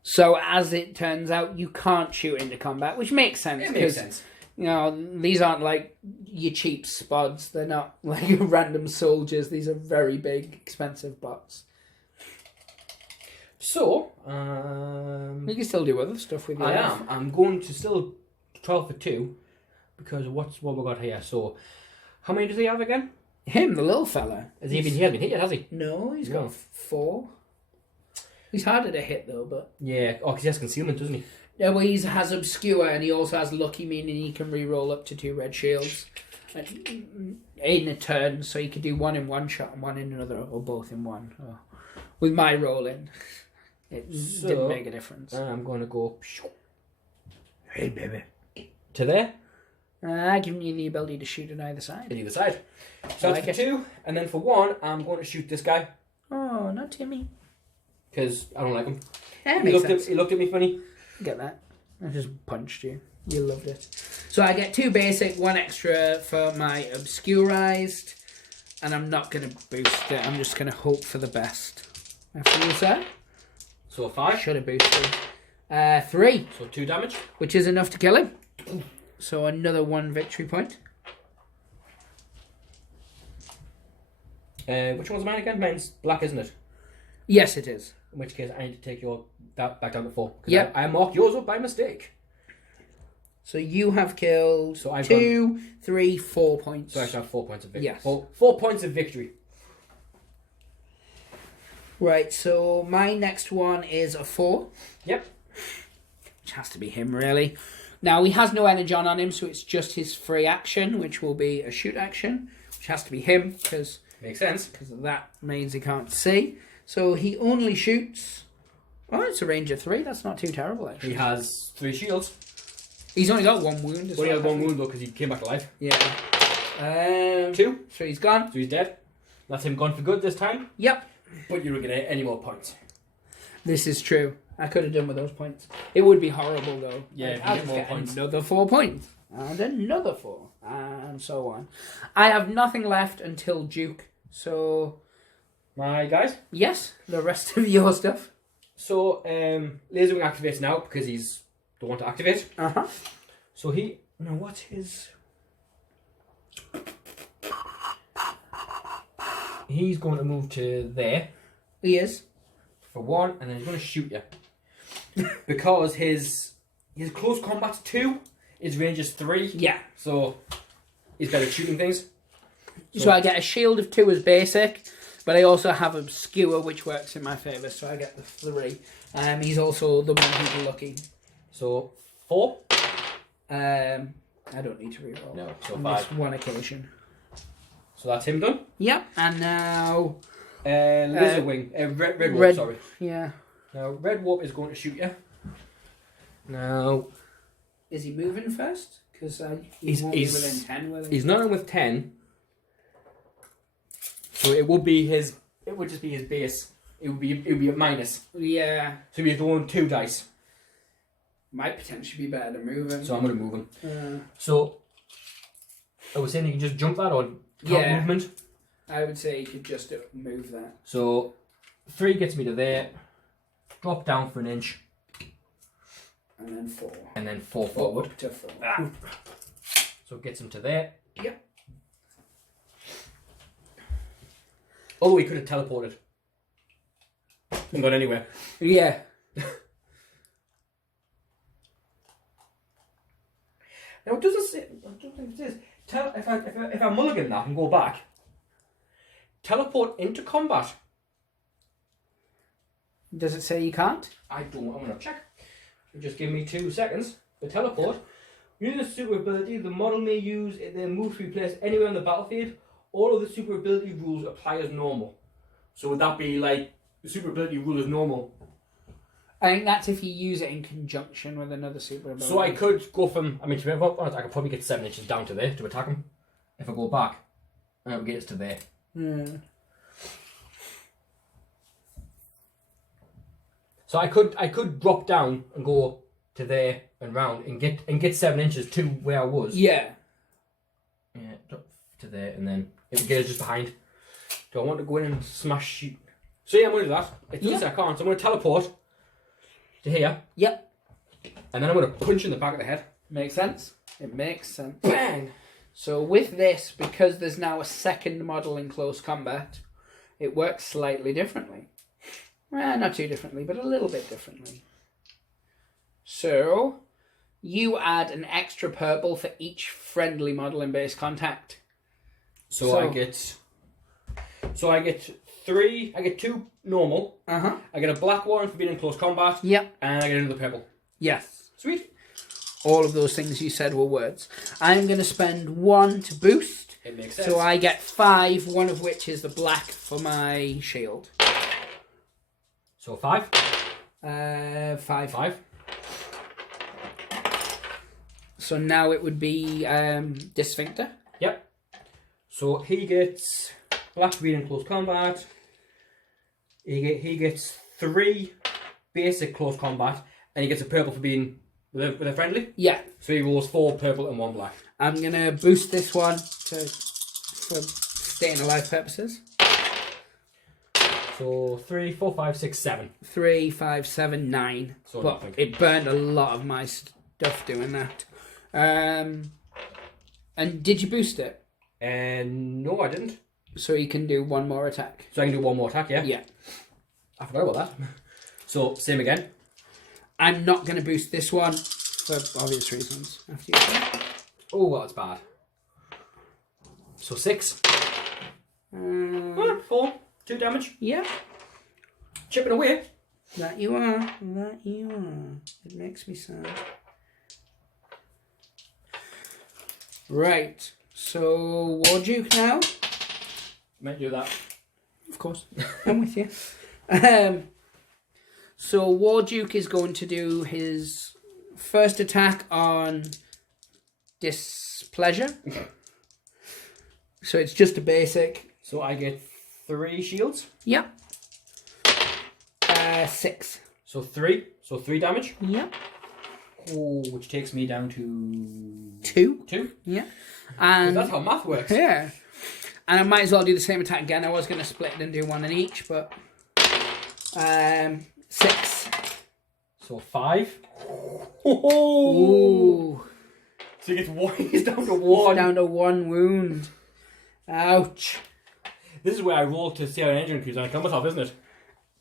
So as it turns out, you can't shoot into combat, which makes sense. It makes sense. You know, these aren't like your cheap spods. They're not like random soldiers. These are very big, expensive bots. So, You can still do other stuff with your life. I'm going to still 12 for 2 because what we got here. So, how many does he have again? Him, the little fella. He hasn't been hit yet, has he? No, he's got 4. He's harder to hit though, but... Yeah, because he has concealment, doesn't he? Yeah, well, he has Obscure and he also has Lucky, meaning he can re-roll up to 2 red shields in a turn, so he could do 1 in one shot and 1 in another, or both in one. Oh. With my rolling, it didn't make a difference. I'm going to go... Hey, baby. To there. Giving you the ability to shoot on either side. On either side. So that's for 2, and then for 1, I'm going to shoot this guy. Oh, not Timmy. Because I don't like him. Yeah, He looked at me funny. Get that? I just punched you. You loved it. So I get 2 basic, 1 extra for my Obscurized, and I'm not going to boost it. I'm just going to hope for the best. After you, sir? So 5. Should have boosted. 3. So 2 damage. Which is enough to kill him. So another 1 victory point. Which one's mine again? Mine's black, isn't it? Yes, it is. In which case, I need to take your back down to 4. Yep. I marked yours up by mistake. So you have killed So I've 2, 3, 4 points. So I should have 4 points of victory. Yes. 4 points of victory. Right, so my next one is a 4. Yep. Which has to be him, really. Now, he has no energy on him, so it's just his free action, which will be a shoot action, which has to be him, because Makes sense. that means he can't see. So he only shoots... Oh, it's a range of 3. That's not too terrible, actually. He has 3 shields. He's only got 1 wound. Well, he had 1 wound, though, because he came back alive. Yeah. 2. So he's gone. So he's dead. That's him gone for good this time. Yep. But you don't get any more points. This is true. I could have done with those points. It would be horrible, though. Yeah, I'll get just more get points. another 4 points. And another 4. And so on. I have nothing left until Duke. So... My guys. Yes, the rest of your stuff. So, Laser Wing activates now because he's the one to activate. Uh-huh. So he... Now, what's his... He's going to move to there. He is. For 1, and then he's going to shoot you. Because his close combat's 2, his range is 3. Yeah. So he's better at shooting things. So I get a shield of 2 as basic, but I also have a skewer which works in my favour, so I get the 3. He's also the one who's lucky. So 4. I don't need to reroll. No, so on 5. this one occasion. So that's him done. Yep, and now... Lizard wing. Red warp, red, sorry. Yeah. Now, red warp is going to shoot you. Now... Is he moving first? Because He's within 10, will he? He's not in with 10. So it would just be his base. It would be a minus. Yeah. So he'd be throwing 2 dice. Might potentially be better to move him. So I'm going to move him. Yeah. So I was saying you can just jump that or count movement. I would say you could just move that. So 3 gets me to there. Drop down for an inch. And then 4. And then 4 forward. Up to 4. So it gets him to there. Yep. Although he could have teleported. And gone anywhere. Yeah. Now, does it say, I don't think it says, if I mulligan that and go back, teleport into combat. Does it say you can't? I'm going to check. Just give me 2 seconds. The teleport. Using the super ability, the model may use their move to be placed anywhere on the battlefield. All of the super ability rules apply as normal. So would that be like, the super ability rule is normal? I think that's if you use it in conjunction with another super ability. So I could go from, I could probably get 7 inches down to there to attack him. If I go back, and it would get us to there. Yeah. So I could drop down and go to there and round and get 7 inches to where I was. Yeah. Yeah, drop to there and then it would get us just behind. Do I want to go in and smash shoot? So yeah, I'm going to do that. It doesn't say I can't, so I'm going to teleport to here. Yep. And then I'm going to punch in the back of the head. Makes sense. It makes sense. Bang! So with this, because there's now a second model in close combat, it works slightly differently. Well, not too differently, but a little bit differently. So, you add an extra purple for each friendly model in base contact. So I get 3, I get 2 normal. Uh-huh. I get a black one for being in close combat. Yep. And I get another purple. Yes. Sweet. All of those things you said were words. I'm going to spend 1 to boost. It makes sense. So I get 5, one of which is the black for my shield. So 5. 5. 5. So now it would be Dysphincter. Yep. So he gets black for being in close combat. He gets 3 basic close combat, and he gets a purple for being with a friendly. Yeah. So he rolls 4 purple and 1 black. I'm going to boost this one for staying alive purposes. So 3, 4, 5, 6, 7. 3, 5, 7, 9. So but nothing. it burned a lot of my stuff doing that. And did you boost it? No, I didn't. So you can do 1 more attack. So I can do 1 more attack, yeah? Yeah. I forgot about that. So, same again. I'm not going to boost this one for obvious reasons. After you. Oh, well, that's bad. So 6. 4. 2 damage. Yeah. Chipping away. That you are. That you are. It makes me sad. Right. So, War Duke now. Might do that. Of course. I'm with you. So, War Duke is going to do his first attack on Displeasure. So, it's just a basic. So I get 3 shields. Yep. 6. So 3. So 3 damage. Yep. Oh, which takes me down to 2. 2. Yeah. And That's how math works. yeah. And I might as well do the same attack again. I was going to split it and do 1 in each, but 6. So 5. Ooh. So he gets 1. He's down to 1. Down to 1 wound. Ouch. This is where I roll to see how an engine crews and I kill myself, isn't it?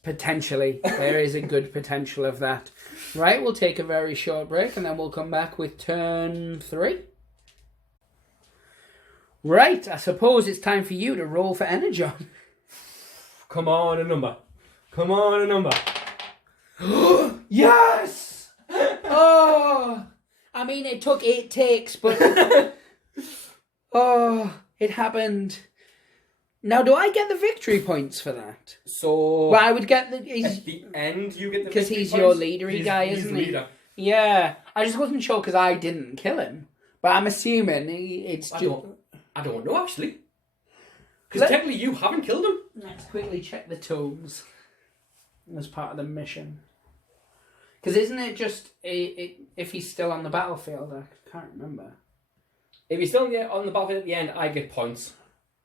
Potentially. There is a good potential of that. Right, we'll take a very short break and then we'll come back with turn 3. Right, I suppose it's time for you to roll for Energon. Come on, a number. Come on, a number. Yes! Oh! I mean, it took 8 takes, but... oh, it happened. Now, do I get the victory points for that? So... Well, I would get the... At the end, you get the because victory he's points. your leadery guy, he's isn't the he? leader. Yeah. I just wasn't sure because I didn't kill him. But I'm assuming it's just... I don't know, actually. Because technically you haven't killed him. Let's quickly check the tomes as part of the mission. Because isn't it just if he's still on the battlefield? I can't remember. If he's still on the battlefield at the end, I get points.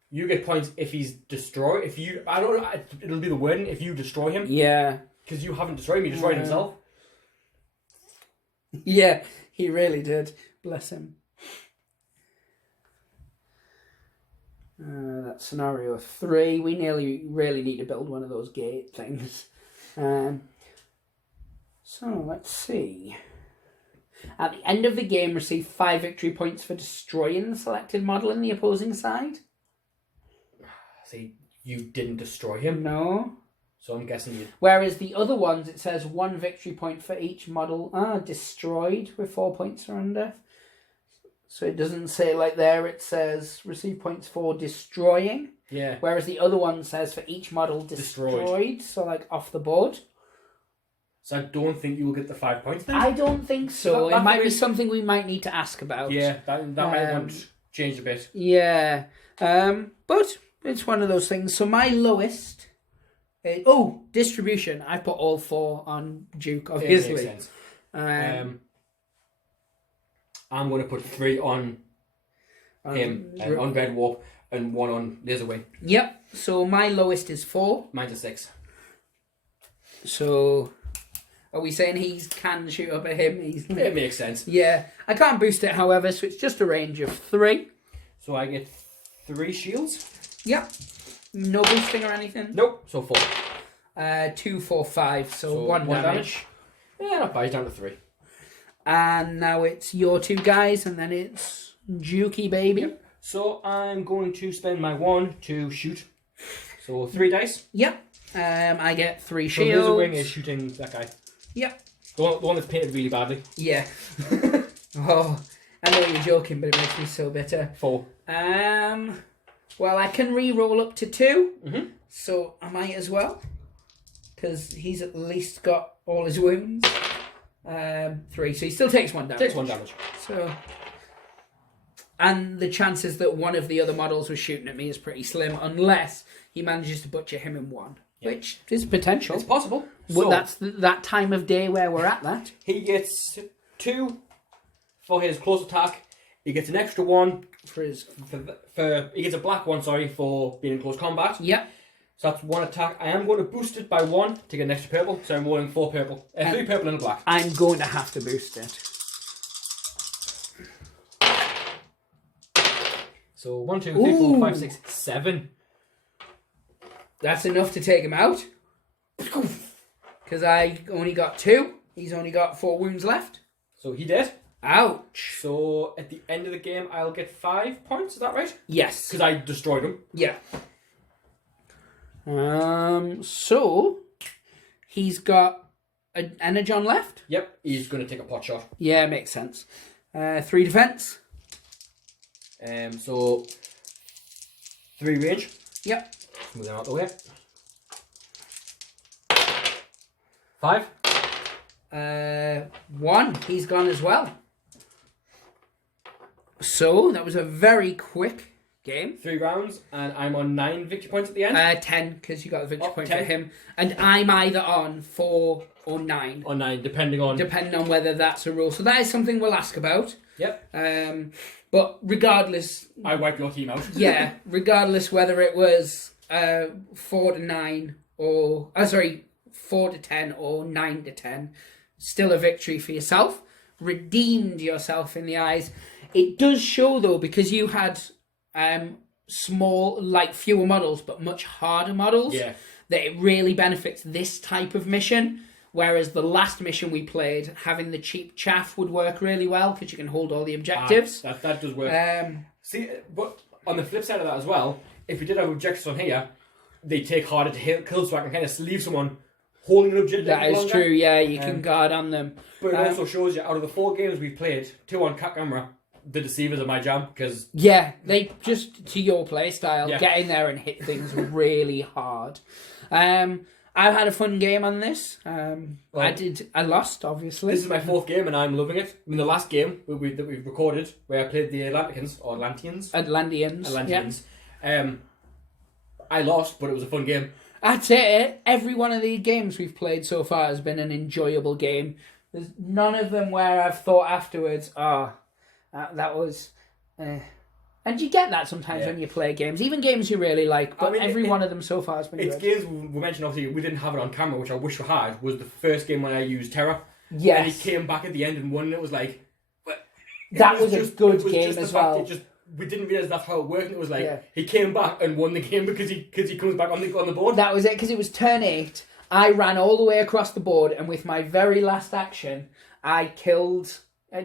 You get points if he's destroyed. If you... I don't know. It'll be the win if you destroy him. Yeah. Because you haven't destroyed him. He destroyed himself. Yeah, he really did. Bless him. That's scenario 3. We really need to build one of those gate things. So, let's see. At the end of the game, receive 5 victory points for destroying the selected model in the opposing side. See, you didn't destroy him. No. So I'm guessing you... Whereas the other ones, it says 1 victory point for each model. Destroyed with 4 points or under. So it doesn't say like there, it says receive points for destroying. Yeah. Whereas the other one says for each model destroyed. So like off the board. So I don't think you will get the 5 points then? I don't think so. That it might be something we might need to ask about. Yeah, that might want to change a bit. Yeah. But it's one of those things. So my lowest... distribution. I put all 4 on Duke, obviously. It makes sense. I'm going to put 3 on him, on Red Warp, and 1 on Laser Wing. Yep. So my lowest is 4. Mine's a 6. So... are we saying he can shoot up at him? It makes sense. Yeah. I can't boost it, however, so it's just a range of 3. So I get 3 shields? Yep. No boosting or anything? Nope. So 4. 2, 4, 5. So 1 damage. Yeah, not bad. He's down to 3. And now it's your 2 guys, and then it's Jukey, baby. Yep. So I'm going to spend my 1 to shoot. So 3 dice. Yep. I get 3 So shields. Laser Wing is shooting that guy. Yep. The one that's painted really badly. Yeah. Oh, I know you're joking, but it makes me so bitter. 4. Well, I can re-roll up to 2, Mm-hmm. so I might as well, because he's at least got all his wounds. 3, so he still takes 1 damage. Takes 1 damage. So, and the chances that one of the other models was shooting at me is pretty slim, unless he manages to butcher him in 1, which is potential. It's possible. Well, So, that's that time of day where we're at that. he gets 2 for his close attack. He gets an extra 1 For his... for he gets a black 1, sorry, for being in close combat. Yep. So that's 1 attack. I am going to boost it by 1 to get an extra purple. So I'm rolling 4 purple. 3 purple and a black. I'm going to have to boost it. So 1, 2, 3, 4, 5, 6, 7. That's enough to take him out. Because I only got 2. He's only got 4 wounds left. So he did. Ouch. So at the end of the game, I'll get 5 points. Is that right? Yes. Because I destroyed him. Yeah. So he's got an Energon left. Yep. He's going to take a pot shot. Yeah, makes sense. 3 defense. So 3 range. Yep. Move them out the way. 5. 1. He's gone as well. So that was a very quick game. 3 rounds, and I'm on 9 victory points at the end. 10, because you got the victory point 10. for him. And I'm either on 4 or 9. Or 9, depending on whether that's a rule. So that is something we'll ask about. Yep. But regardless... I wipe your team out. Yeah, regardless whether it was 4 to 9 or... 4 to 10 or 9 to 10. Still a victory for yourself. Redeemed yourself in the eyes. It does show, though, because you had... small, fewer models, but much harder models. Yeah. that it really benefits this type of mission. Whereas the last mission we played, having the cheap chaff would work really well because you can hold all the objectives. That does work. See, but on the flip side of that as well, if we did have objectives on here, they take harder to kill, so I can kind of leave someone holding an objective. That is true, yeah, you can guard on them. But it also shows you, out of the 4 games we've played, 2 on camera, the Deceivers are my jam, because... Yeah, they just, to your play style, get in there and hit things really hard. I've had a fun game on this. I lost, obviously. This is my 4th game and I'm loving it. I mean, the last game that we've recorded, where I played the Atlanteans. Yeah. I lost, but it was a fun game. That's it. Every one of the games we've played so far has been an enjoyable game. There's none of them where I've thought afterwards, that was... And you get that sometimes when you play games, even games you really like, but every one of them so far has been good. It's games we mentioned, obviously, we didn't have it on camera, which I wish we had, was the first game when I used Terra. Yes. And he came back at the end and won, and it was like... That was a good game as well. We didn't realise that's how it worked, and it was like, he came back and won the game because he comes back on the board. That was it, because it was turn 8, I ran all the way across the board, and with my very last action, I killed...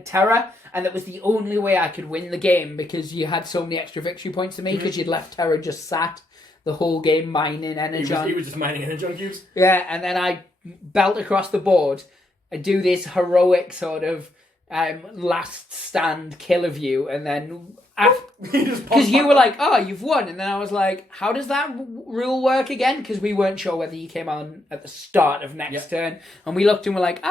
Terra, and that was the only way I could win the game because you had so many extra victory points to me because you'd left Terra just sat the whole game mining energy. He was just mining energy cubes. Yeah, and then I belt across the board and do this heroic sort of last stand kill of you, and then because you were like, oh, you've won, and then I was like, how does that rule work again? Because we weren't sure whether you came on at the start of next turn, and we looked and we're like,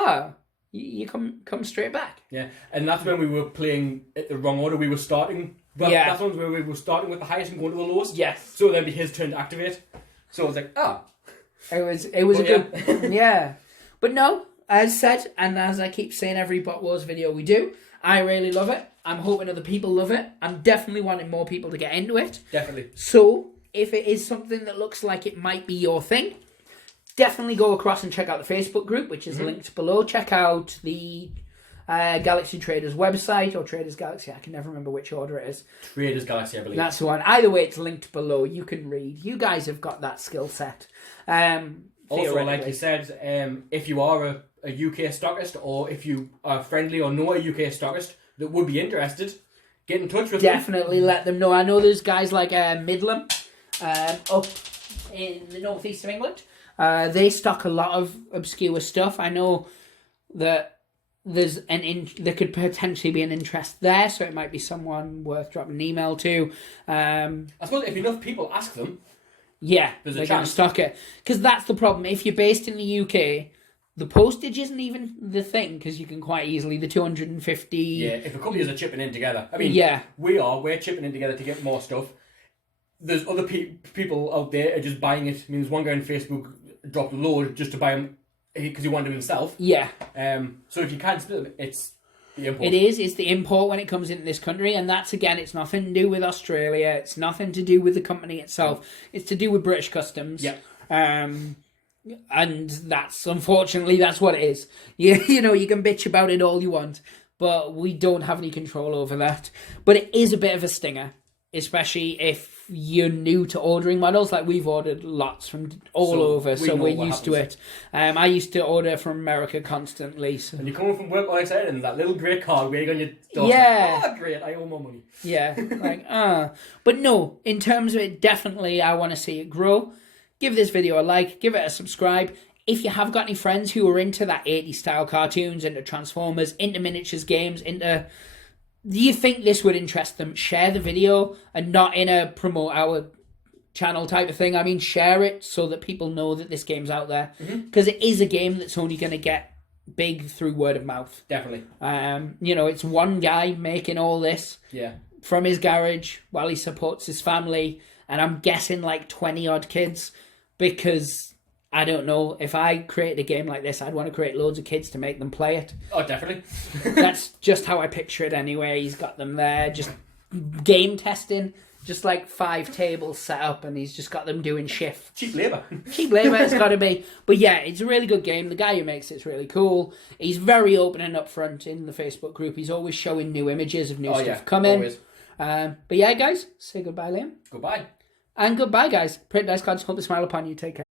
you come straight back. Yeah, and that's when we were playing at the wrong order. We were starting... Well, that's when we were starting with the highest and going to the lowest. Yes. So then it'd be his turn to activate. So I was like, It was a good... Yeah. But no, as said, and as I keep saying every Bot Wars video we do, I really love it. I'm hoping other people love it. I'm definitely wanting more people to get into it. Definitely. So, if it is something that looks like it might be your thing... Definitely go across and check out the Facebook group, which is linked below. Check out the Galaxy Traders website, or Traders Galaxy. I can never remember which order it is. Traders Galaxy, I believe. That's the one. Either way, it's linked below. You can read. You guys have got that skill set. Also, like you said, if you are a UK stockist, or if you are friendly or know a UK stockist that would be interested, get in touch with them. Definitely let them know. I know there's guys like Midland up in the northeast of England. They stock a lot of obscure stuff. I know that there's there could potentially be an interest there, so it might be someone worth dropping an email to. I suppose if enough people ask them, they're going to stock it. Because that's the problem. If you're based in the UK, the postage isn't even the thing, because you can quite easily, the 250... Yeah, if a couple of us are chipping in together. I mean, we're chipping in together to get more stuff. There's other people out there are just buying it. I mean, there's one guy on Facebook dropped a load just to buy them because he wanted them himself. Yeah. So if you can't split them, it's the import. It's the import when it comes into this country, and that's, again, it's nothing to do with Australia. It's nothing to do with the company itself. It's to do with British customs. Yeah. And that's, unfortunately, that's what it is. You know, you can bitch about it all you want, but we don't have any control over that. But it is a bit of a stinger, especially if you're new to ordering models. Like, we've ordered lots from all over, so we're used to it. I used to order from America constantly. So. And you're coming from work all excited, and that little grey card waiting on your door. Yeah. Like, great, I owe more money. Yeah, But no, in terms of it, definitely I want to see it grow. Give this video a like, give it a subscribe. If you have got any friends who are into that 80s style cartoons, into Transformers, into miniatures games, do you think this would interest them? Share the video, and not in a promote our channel type of thing. I mean, share it so that people know that this game's out there. Because it is a game that's only going to get big through word of mouth. Definitely. You know, it's one guy making all this from his garage while he supports his family. And I'm guessing like 20 odd kids, because... I don't know, if I created a game like this, I'd want to create loads of kids to make them play it. Oh, definitely. That's just how I picture it anyway. He's got them there, just game testing, just like 5 tables set up, and he's just got them doing shifts. Cheap labour. Cheap labour, it's got to be. But yeah, it's a really good game. The guy who makes it's really cool. He's very open and upfront in the Facebook group. He's always showing new images of new stuff coming. Always. But yeah, guys, say goodbye, Liam. Goodbye. And goodbye, guys. Print dice cards, hope to smile upon you. Take care.